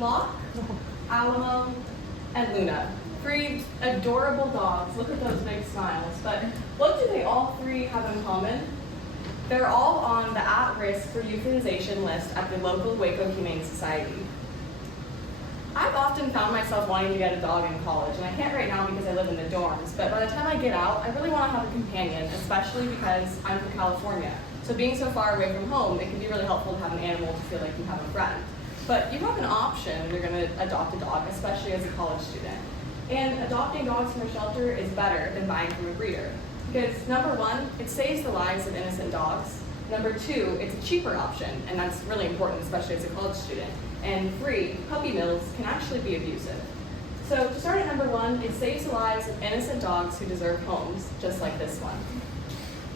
Lock, Alamo, and Luna. 3 adorable dogs. Look at those big smiles. But what do they all 3 have in common? They're all on the at-risk for euthanization list at the local Waco Humane Society. I've often found myself wanting to get a dog in college, and I can't right now because I live in the dorms, but by the time I get out, I really want to have a companion, especially because I'm from California. So being so far away from home, it can be really helpful to have an animal to feel like you have a friend. But you have an option when you're going to adopt a dog, especially as a college student. And adopting dogs from a shelter is better than buying from a breeder. Because number 1, it saves the lives of innocent dogs. Number 2, it's a cheaper option, and that's really important, especially as a college student. And 3, puppy mills can actually be abusive. So to start at number 1, it saves the lives of innocent dogs who deserve homes, just like this one.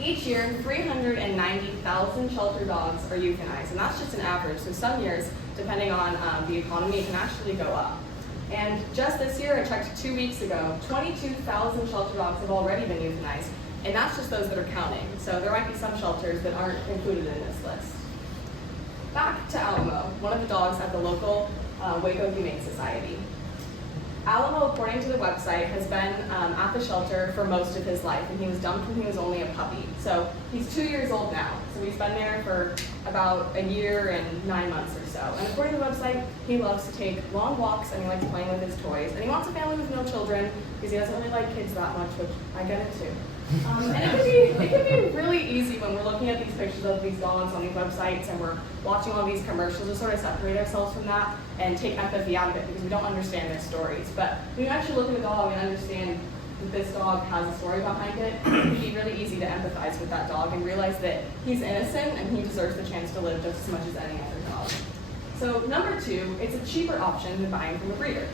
Each year, 390,000 shelter dogs are euthanized, and that's just an average. So some years, depending on the economy, it can actually go up. And just this year, I checked 2 weeks ago, 22,000 shelter dogs have already been euthanized, and that's just those that are counting. So there might be some shelters that aren't included in this list. Back to Alamo, one of the dogs at the local Waco Humane Society. Alamo, according to the website, has been at the shelter for most of his life, and he was dumped when he was only a puppy. So he's 2 years old now. So he's been there for about a year and 9 months or so. And according to the website, he loves to take long walks and he likes playing with his toys. And he wants a family with no children because he doesn't really like kids that much, which I get it too. And it can be really easy when we're looking at these pictures of these dogs on these websites and we're watching all these commercials to sort of separate ourselves from that and take empathy out of it because we don't understand their stories. But when you actually look at a dog and understand that this dog has a story behind it, it can be really easy to empathize with that dog and realize that he's innocent and he deserves the chance to live just as much as any other dog. So number 2, it's a cheaper option than buying from a breeder.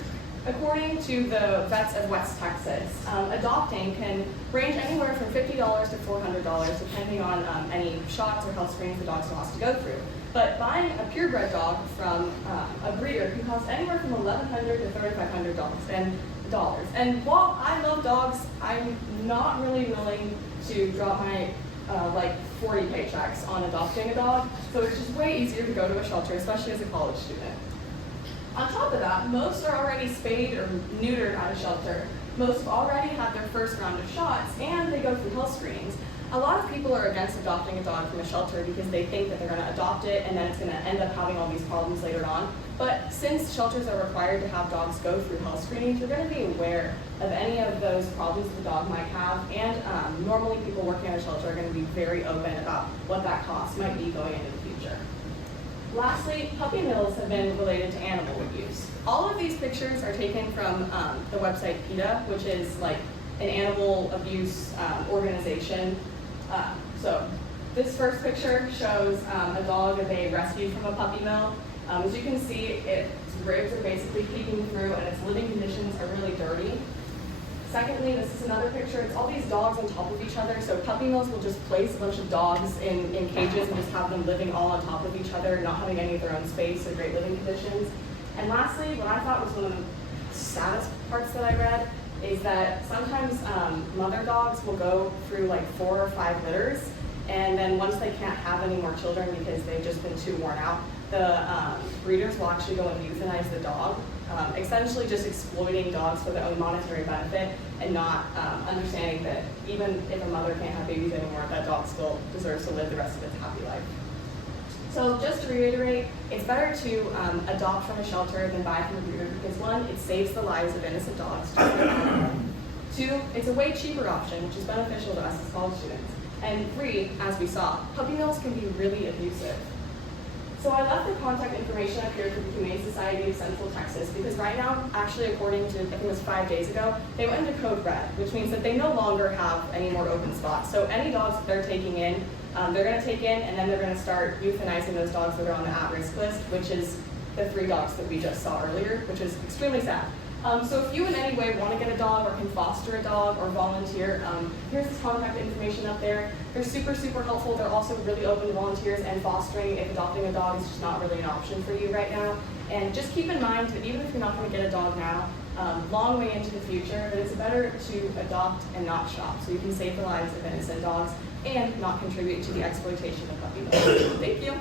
According to the vets of West Texas, adopting can range anywhere from $50 to $400 depending on any shots or health screenings the dog still has to go through. But buying a purebred dog from a breeder can cost anywhere from $1,100 to $3,500. And while I love dogs, I'm not really willing to drop my 40 paychecks on adopting a dog. So it's just way easier to go to a shelter, especially as a college student. On top of that, most are already spayed or neutered at a shelter. Most have already had their first round of shots, and they go through health screenings. A lot of people are against adopting a dog from a shelter because they think that they're going to adopt it and then it's going to end up having all these problems later on. But since shelters are required to have dogs go through health screenings, you're going to be aware of any of those problems that the dog might have, and normally people working at a shelter are going to be very open about what that cost might be going into the future. Lastly, puppy mills have been related to animal abuse. All of these pictures are taken from the website PETA, which is like an animal abuse organization. So this first picture shows a dog that they rescued from a puppy mill. As you can see, its ribs are basically peeking through and its living conditions are really dirty. Secondly, this is another picture. It's all these dogs on top of each other. So puppy mills will just place a bunch of dogs in cages and just have them living all on top of each other, not having any of their own space or great living conditions. And lastly, what I thought was one of the saddest parts that I read is that sometimes mother dogs will go through like 4 or 5 litters, and then once they can't have any more children because they've just been too worn out, the breeders will actually go and euthanize the dog, essentially just exploiting dogs for their own monetary benefit and not understanding that even if a mother can't have babies anymore, that dog still deserves to live the rest of its happy life. So just to reiterate, it's better to adopt from a shelter than buy from a breeder because 1, it saves the lives of innocent dogs. 2, it's a way cheaper option, which is beneficial to us as college students. And 3, as we saw, puppy mills can be really abusive. So I left the contact information up here for the Humane Society of Central Texas because right now, actually according to, I think it was 5 days ago, they went into code red, which means that they no longer have any more open spots. So any dogs that they're taking in, they're going to take in and then they're going to start euthanizing those dogs that are on the at-risk list, which is the 3 dogs that we just saw earlier, which is extremely sad. So if you in any way want to get a dog or can foster a dog or volunteer, here's the contact information up there. They're super, super helpful. They're also really open to volunteers and fostering if adopting a dog is just not really an option for you right now. And just keep in mind that even if you're not going to get a dog now, long way into the future, that it's better to adopt and not shop so you can save the lives of innocent dogs and not contribute to the exploitation of puppy dogs. Thank you.